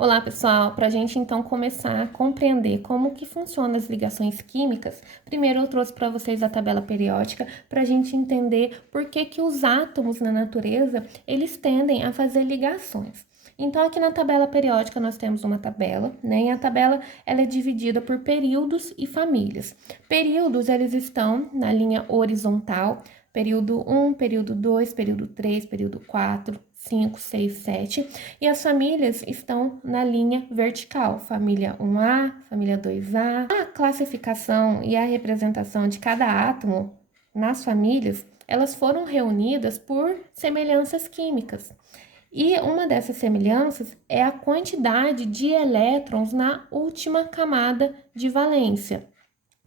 Olá, pessoal! Para a gente então começar a compreender como que funcionam as ligações químicas, primeiro eu trouxe para vocês a tabela periódica para a gente entender por que os átomos na natureza eles tendem a fazer ligações. Então, aqui na tabela periódica nós temos uma tabela, né? E a tabela ela é dividida por períodos e famílias. Períodos eles estão na linha horizontal. Período 1, período 2, período 3, período 4, 5, 6, 7. E as famílias estão na linha vertical, família 1A, família 2A. A classificação e a representação de cada átomo nas famílias, elas foram reunidas por semelhanças químicas. E uma dessas semelhanças é a quantidade de elétrons na última camada de valência.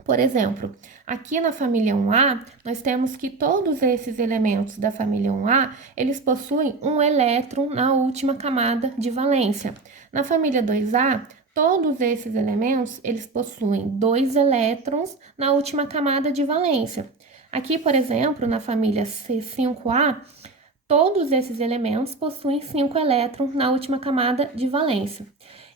Por exemplo, aqui na família 1A, nós temos que todos esses elementos da família 1A, eles possuem um elétron na última camada de valência. Na família 2A, todos esses elementos, eles possuem 2 elétrons na última camada de valência. Aqui, por exemplo, na família C5A, todos esses elementos possuem 5 elétrons na última camada de valência.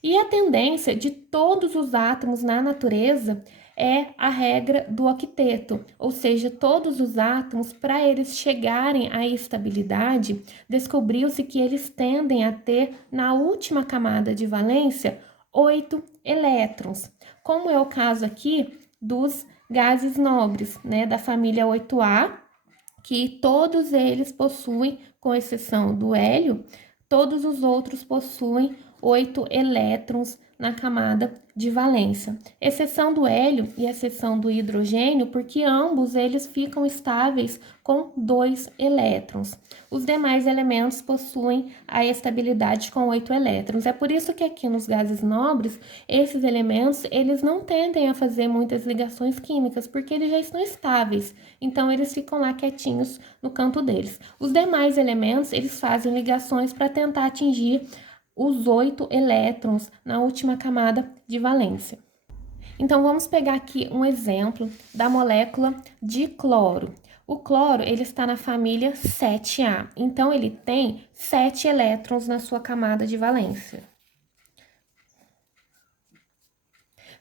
E a tendência de todos os átomos na natureza é a regra do octeto, ou seja, todos os átomos, para eles chegarem à estabilidade, descobriu-se que eles tendem a ter, na última camada de valência, 8 elétrons, como é o caso aqui dos gases nobres, né, da família 8A, que todos eles possuem, com exceção do hélio, todos os outros possuem 8 elétrons na camada de valência, exceção do hélio e exceção do hidrogênio, porque ambos eles ficam estáveis com 2 elétrons. Os demais elementos possuem a estabilidade com 8 elétrons. É por isso que aqui nos gases nobres, esses elementos, eles não tendem a fazer muitas ligações químicas, porque eles já estão estáveis, então eles ficam lá quietinhos no canto deles. Os demais elementos, eles fazem ligações para tentar atingir os 8 elétrons na última camada de valência. Então, vamos pegar aqui um exemplo da molécula de cloro. O cloro, ele está na família 7A, então ele tem 7 elétrons na sua camada de valência.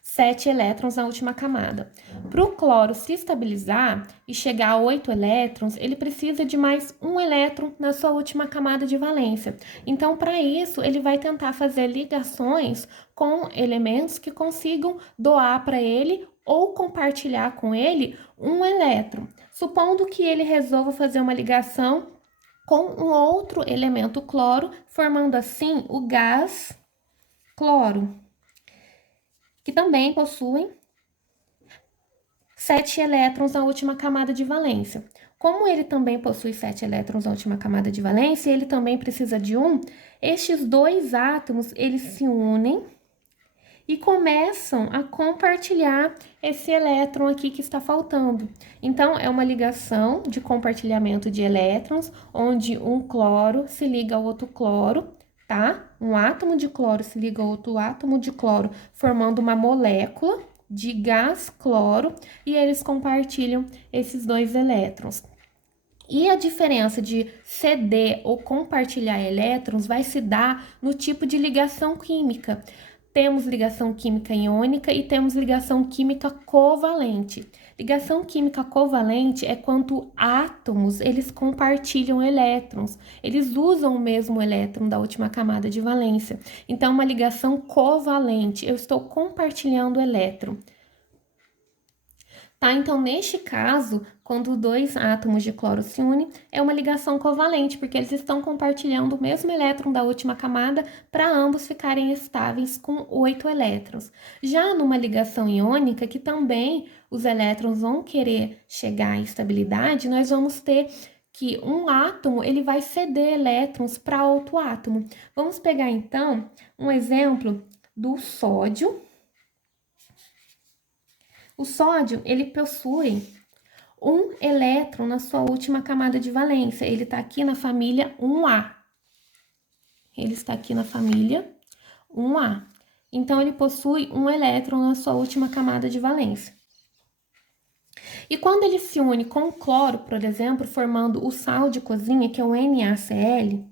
7 elétrons na última camada. Para o cloro se estabilizar e chegar a 8 elétrons, ele precisa de mais um elétron na sua última camada de valência. Então, para isso, ele vai tentar fazer ligações com elementos que consigam doar para ele ou compartilhar com ele um elétron. Supondo que ele resolva fazer uma ligação com um outro elemento cloro, formando assim o gás cloro, que também possuem 7 elétrons na última camada de valência. Como ele também possui 7 elétrons na última camada de valência, ele também precisa de um, estes dois átomos, eles se unem e começam a compartilhar esse elétron aqui que está faltando. Então, é uma ligação de compartilhamento de elétrons, onde um cloro se liga ao outro cloro, tá? Um átomo de cloro se liga ao outro átomo de cloro, formando uma molécula de gás cloro, e eles compartilham esses 2 elétrons. E a diferença de ceder ou compartilhar elétrons vai se dar no tipo de ligação química. Temos ligação química iônica e temos ligação química covalente. Ligação química covalente é quando átomos, eles compartilham elétrons. Eles usam o mesmo elétron da última camada de valência. Então, uma ligação covalente, eu estou compartilhando elétron. Tá? Então, neste caso, quando 2 átomos de cloro se unem, é uma ligação covalente, porque eles estão compartilhando o mesmo elétron da última camada para ambos ficarem estáveis com 8 elétrons. Já numa ligação iônica, que também os elétrons vão querer chegar à estabilidade, nós vamos ter que um átomo ele vai ceder elétrons para outro átomo. Vamos pegar, então, um exemplo do sódio. O sódio, ele possui um elétron na sua última camada de valência. Ele está aqui na família 1A. Ele está aqui na família 1A. Então, ele possui um elétron na sua última camada de valência. E quando ele se une com o cloro, por exemplo, formando o sal de cozinha, que é o NaCl,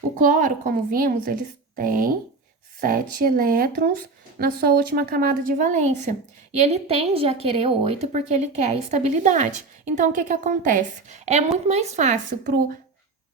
o cloro, como vimos, ele tem 7 elétrons na sua última camada de valência. E ele tende a querer 8 porque ele quer a estabilidade. Então, o que acontece? É muito mais fácil para o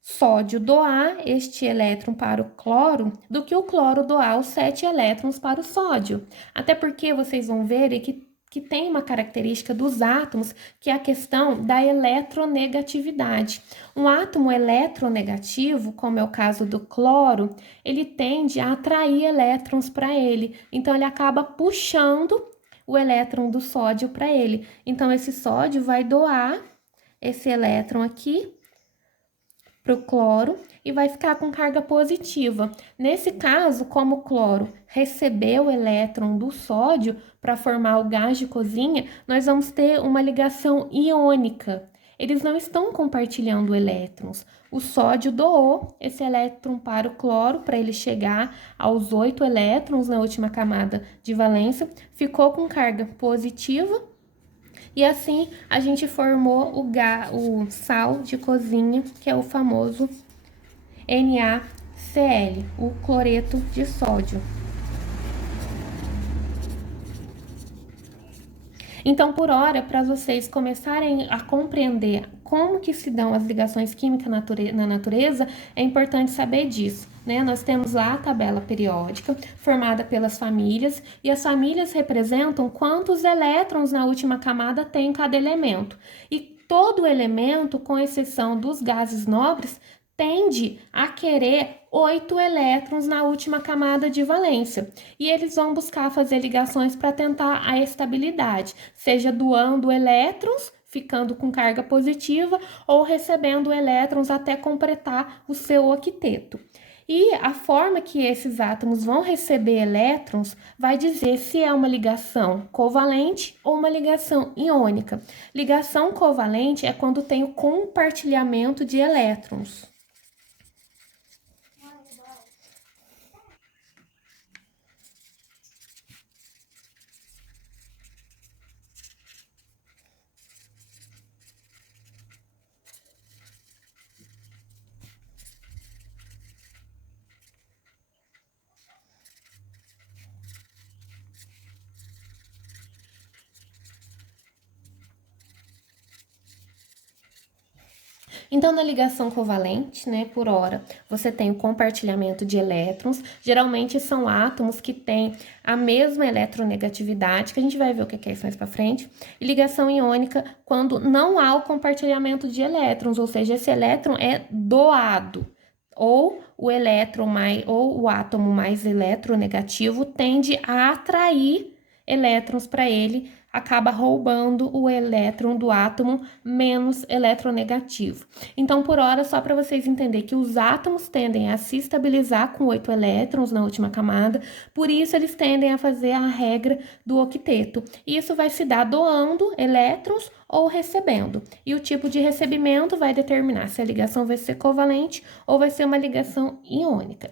sódio doar este elétron para o cloro do que o cloro doar os 7 elétrons para o sódio. Até porque vocês vão ver que tem uma característica dos átomos, que é a questão da eletronegatividade. Um átomo eletronegativo, como é o caso do cloro, ele tende a atrair elétrons para ele. Então, ele acaba puxando o elétron do sódio para ele. Então, esse sódio vai doar esse elétron aqui para o cloro e vai ficar com carga positiva. Nesse caso, como o cloro recebeu o elétron do sódio para formar o gás de cozinha, nós vamos ter uma ligação iônica. Eles não estão compartilhando elétrons. O sódio doou esse elétron para o cloro, para ele chegar aos 8 elétrons na última camada de valência, ficou com carga positiva. E assim a gente formou o sal de cozinha, que é o famoso NaCl, o cloreto de sódio. Então, por hora, para vocês começarem a compreender como que se dão as ligações químicas na natureza, é importante saber disso, né? Nós temos lá a tabela periódica, formada pelas famílias, e as famílias representam quantos elétrons na última camada tem cada elemento. E todo elemento, com exceção dos gases nobres, tende a querer 8 elétrons na última camada de valência. E eles vão buscar fazer ligações para tentar a estabilidade, seja doando elétrons, ficando com carga positiva, ou recebendo elétrons até completar o seu octeto. E a forma que esses átomos vão receber elétrons vai dizer se é uma ligação covalente ou uma ligação iônica. Ligação covalente é quando tem o compartilhamento de elétrons. Então, na ligação covalente, né, por hora, você tem o compartilhamento de elétrons. Geralmente são átomos que têm a mesma eletronegatividade, que a gente vai ver o que é isso mais para frente. E ligação iônica, quando não há o compartilhamento de elétrons, ou seja, esse elétron é doado. Ou o elétron ou o átomo mais eletronegativo tende a atrair elétrons para ele, acaba roubando o elétron do átomo menos eletronegativo. Então, por hora, só para vocês entenderem que os átomos tendem a se estabilizar com 8 elétrons na última camada, por isso eles tendem a fazer a regra do octeto. Isso vai se dar doando elétrons ou recebendo. E o tipo de recebimento vai determinar se a ligação vai ser covalente ou vai ser uma ligação iônica.